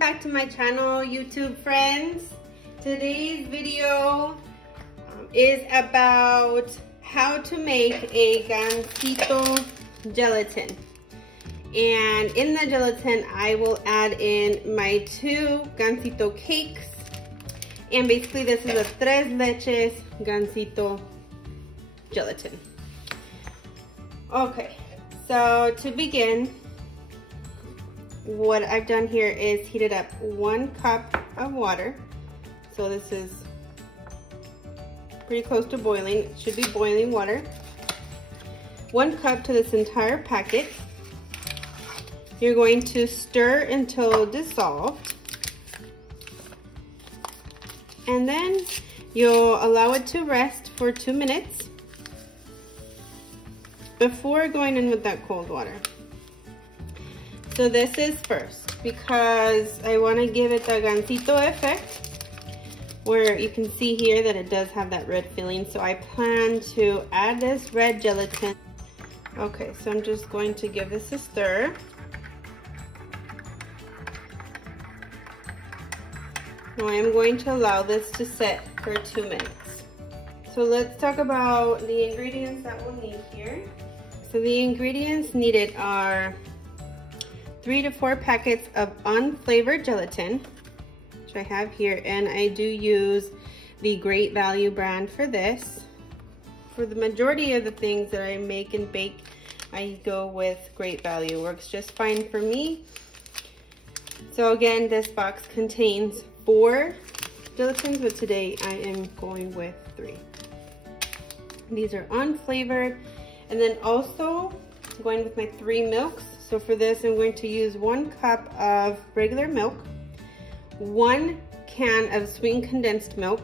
back to my channel, YouTube friends. Today's video is about how to make a Gansito gelatin. And in the gelatin, I will add in my 2 Gansito cakes. And basically this is a 3 leches Gansito gelatin. Okay, so to begin, what I've done here is heated up 1 cup of water. So this is pretty close to boiling. It should be boiling water. 1 cup to this entire packet. You're going to stir until dissolved. And then you'll allow it to rest for 2 minutes before going in with that cold water. So this is first because I want to give it the Gansito effect, where you can see here that it does have that red filling. So I plan to add this red gelatin. Okay, so I'm just going to give this a stir. Now I am going to allow this to set for 2 minutes. So let's talk about the ingredients that we'll need here. So the ingredients needed are 3 to 4 packets of unflavored gelatin, which I have here, and I do use the Great Value brand for this. For the majority of the things that I make and bake, I go with Great Value. Works just fine for me. So again, this box contains 4 gelatins, but today I am going with 3. These are unflavored. And then also going with my 3 milks. So for this, I'm going to use 1 cup of regular milk, 1 can of sweetened condensed milk.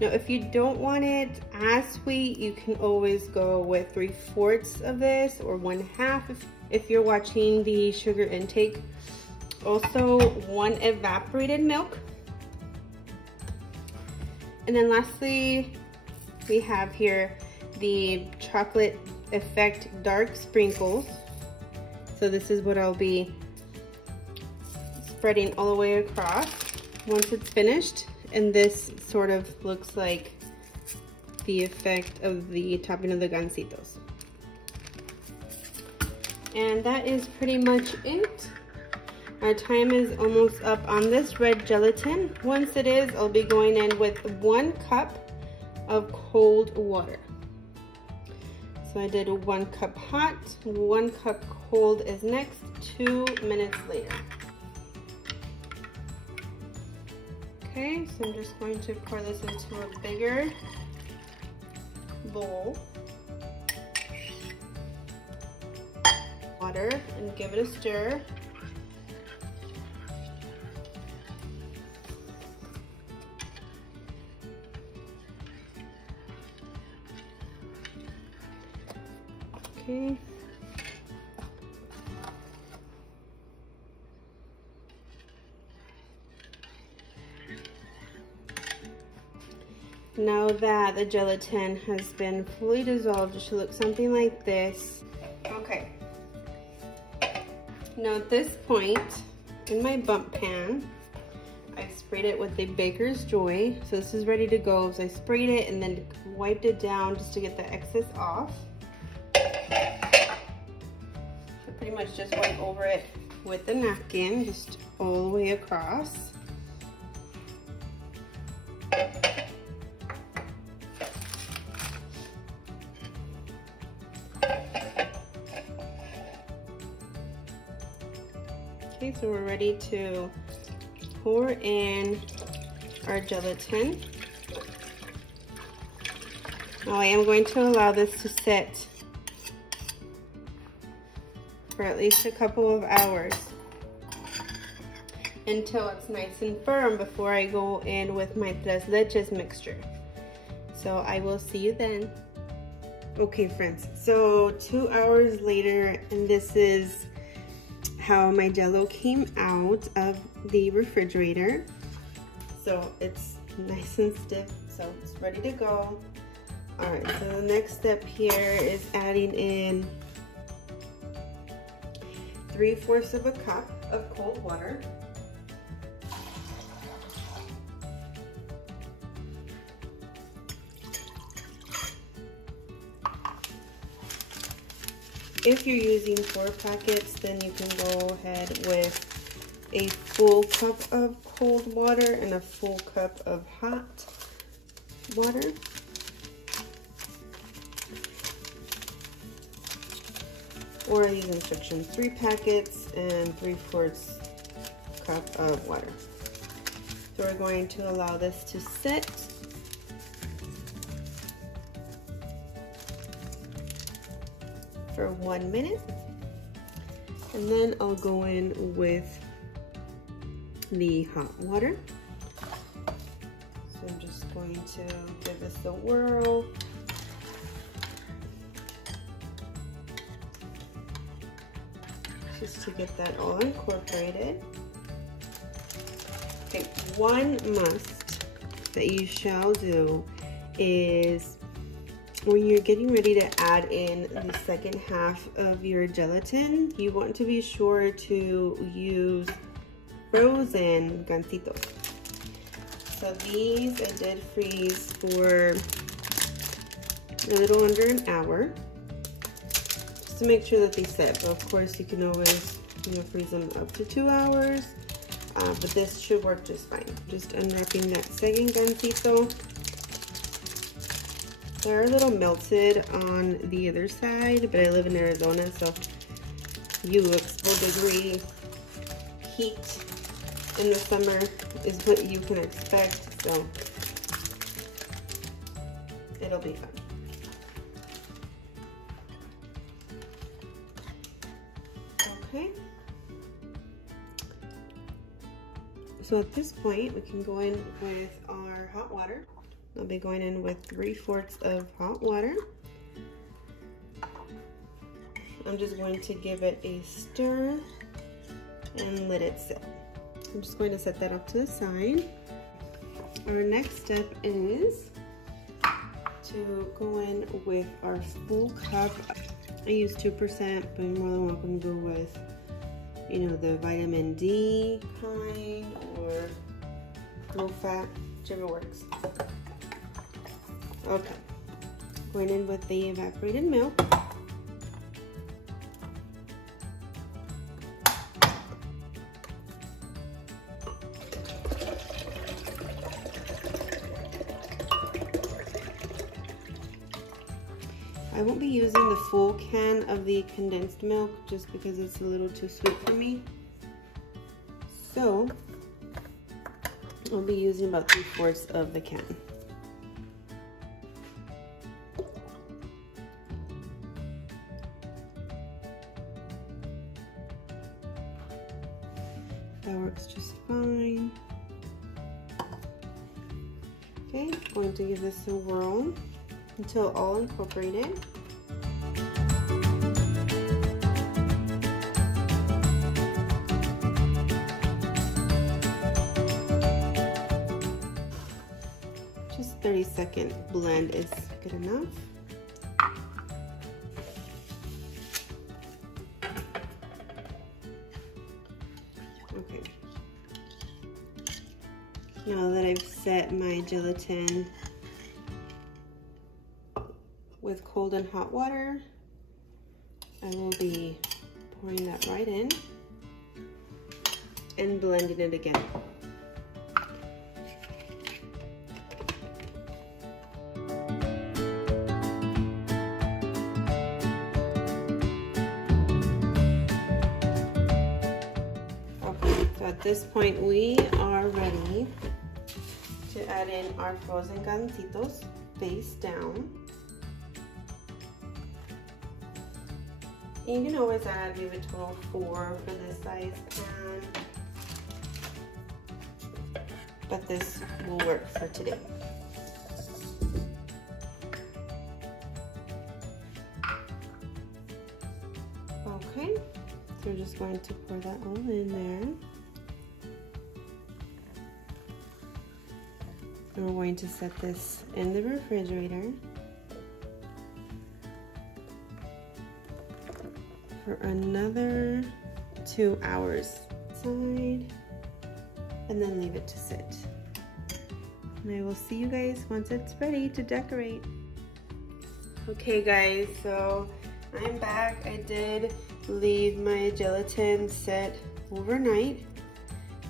Now, if you don't want it as sweet, you can always go with 3/4 of this or 1/2 if you're watching the sugar intake. Also, 1 evaporated milk. And then lastly, we have here the chocolate effect dark sprinkles. So this is what I'll be spreading all the way across once it's finished. And this sort of looks like the effect of the topping of the gansitos. And that is pretty much it. Our time is almost up on this red gelatin. Once it is, I'll be going in with 1 cup of cold water. So I did 1 cup hot, 1 cup cold is next, 2 minutes later. Okay, so I'm just going to pour this into a bigger bowl. Water and give it a stir. Okay. Now that the gelatin has been fully dissolved, it should look something like this. Okay. Now at this point, in my bump pan, I sprayed it with a Baker's Joy. So this is ready to go. So I sprayed it and then wiped it down just to get the excess off. So pretty much just went over it with the napkin, just all the way across. Okay, so we're ready to pour in our gelatin. Now I am going to allow this to sit for at least a couple of hours until it's nice and firm before I go in with my 3 leches mixture. So I will see you then. Okay friends, so 2 hours later, and this is how my jello came out of the refrigerator. So it's nice and stiff, so it's ready to go. All right, so the next step here is adding in 3/4 of a cup of cold water. If you're using 4 packets, then you can go ahead with a full cup of cold water and a full cup of hot water. Or these instructions, 3 packets and 3/4 cup of water. So we're going to allow this to sit. For 1 minute. And then I'll go in with the hot water. So I'm just going to give this a whirl. Just to get that all incorporated. Okay, one must that you shall do is when you're getting ready to add in the second half of your gelatin, you want to be sure to use frozen gansitos. So these I did freeze for a little under an hour, just to make sure that they set. But of course, you can always freeze them up to 2 hours. But this should work just fine. Just unwrapping that second gansito. They're a little melted on the other side, but I live in Arizona, so U-degree heat in the summer is what you can expect, so it'll be fun. Okay. So at this point, we can go in with our hot water. I'll be going in with 3/4 of hot water. I'm just going to give it a stir and let it sit. I'm just going to set that up to the side. Our next step is to go in with our full cup. I use 2%, but you're more than welcome to go with, the vitamin D kind or low fat, whichever works. Okay, going in with the evaporated milk. I won't be using the full can of the condensed milk just because it's a little too sweet for me. So I'll be using about 3/4 of the can. That works just fine. Okay, going to give this a whirl until all incorporated. Just 30-second blend is good enough. Okay. Now that I've set my gelatin with cold and hot water, I will be pouring that right in and blending it again. Okay, so at this point we are ready to add in our frozen gansitos face down. You can always add maybe a total of 4 for this size pan, but this will work for today. Okay, so we're just going to pour that all in there. And we're going to set this in the refrigerator for another 2 hours side, and then leave it to sit. And I will see you guys once it's ready to decorate. Okay guys, so I'm back. I did leave my gelatin set overnight,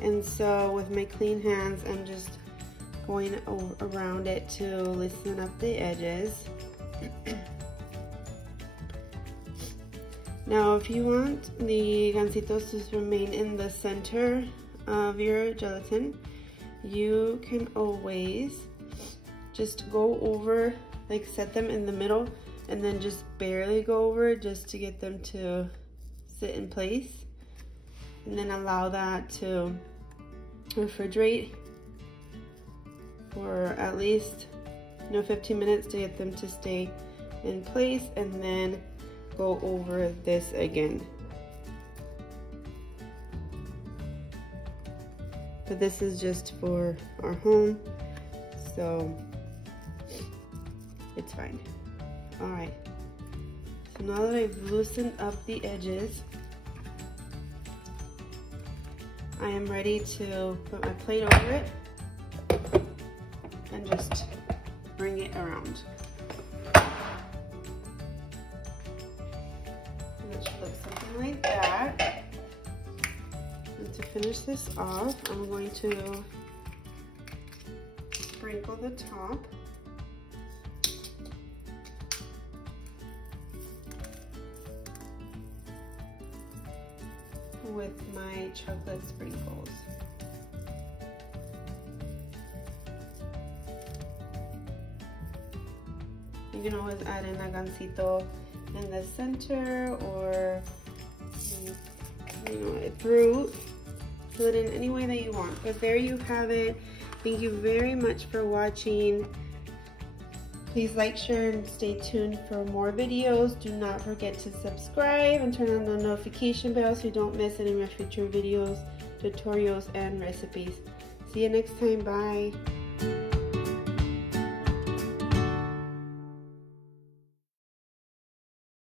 and so with my clean hands I'm just going around it to loosen up the edges. Now if you want the gansitos to remain in the center of your gelatin, you can always just go over, like set them in the middle and then just barely go over just to get them to sit in place, and then allow that to refrigerate for at least 15 minutes to get them to stay in place, and then go over this again. But this is just for our home, so it's fine. All right, so now that I've loosened up the edges, I am ready to put my plate over it and just bring it around. And it should look something like that. And to finish this off, I'm going to sprinkle the top. With my chocolate sprinkles. You can always add in a gansito in the center, or a fruit. Fill it in any way that you want. But there you have it. Thank you very much for watching. Please like, share, and stay tuned for more videos. Do not forget to subscribe and turn on the notification bell so you don't miss any of my future videos, tutorials, and recipes. See you next time. Bye.